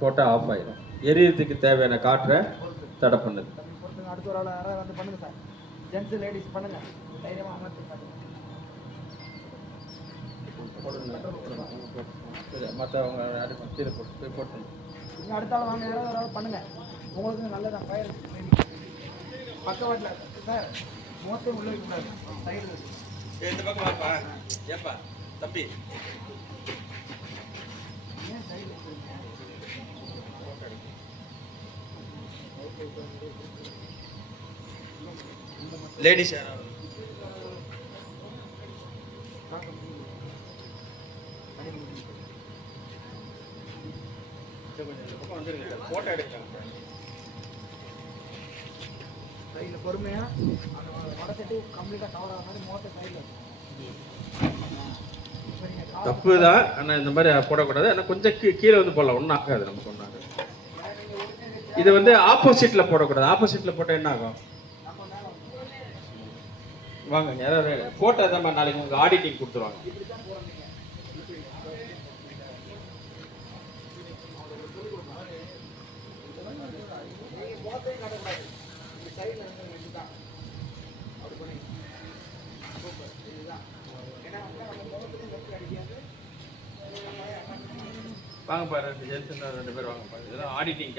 போட்டால் ஆஃப் ஆயிடும். எரியறதுக்கு தேவையான காற்றை தடை பண்ணுது. அடுத்த ஒரு ஆள் யாராவது வந்து பண்ணுங்க சார். ஜென்ஸ் லேடிஸ் பண்ணுங்க. தைரியமாக அமர்த்தி பண்ணுங்க. மற்றவங்க யாரும் கீழே போட்டு போட்டு நீங்கள் அடுத்த ஆள் வாங்க, யாராவது ஒரு ஆள் பண்ணுங்க. உங்களுக்கு நல்லதான் ஃபயர் பக்கவாட்டில் சார். மோத்தம் உள்ள கூடாது, சைடு இந்த பக்கம் வாப்பா. ஏப்பா தம்பி ஏன் சைடு லேடிஸ் யாராவது போட்டோ எடுக்கிறாங்க. சைடில் பொறுமையாக அந்த வடசட்டி கம்ப்ளீட்டாக கவர் ஆகிற மாதிரி மோட்டை சைடில். தப்பு தான், ஆனால் இந்த மாதிரி போடக்கூடாது. ஆனால் கொஞ்சம் கீழே வந்து போடலாம், ஒன்றும் ஆகாது நமக்கு ஒன்றாக. இது வந்து ஆப்போசிட்டில் போடக்கூடாது. ஆப்போசிட்டில் போட்டால் என்ன ஆகும்? வாங்க யாராவது போட்டோ தான் நாளைக்கு உங்கள் ஆடிட்டிங் கொடுத்துருவாங்க. வாங்க பாரு, ரெண்டு பேர் வாங்க பாரு. இதெல்லாம் ஆடிட்டிங்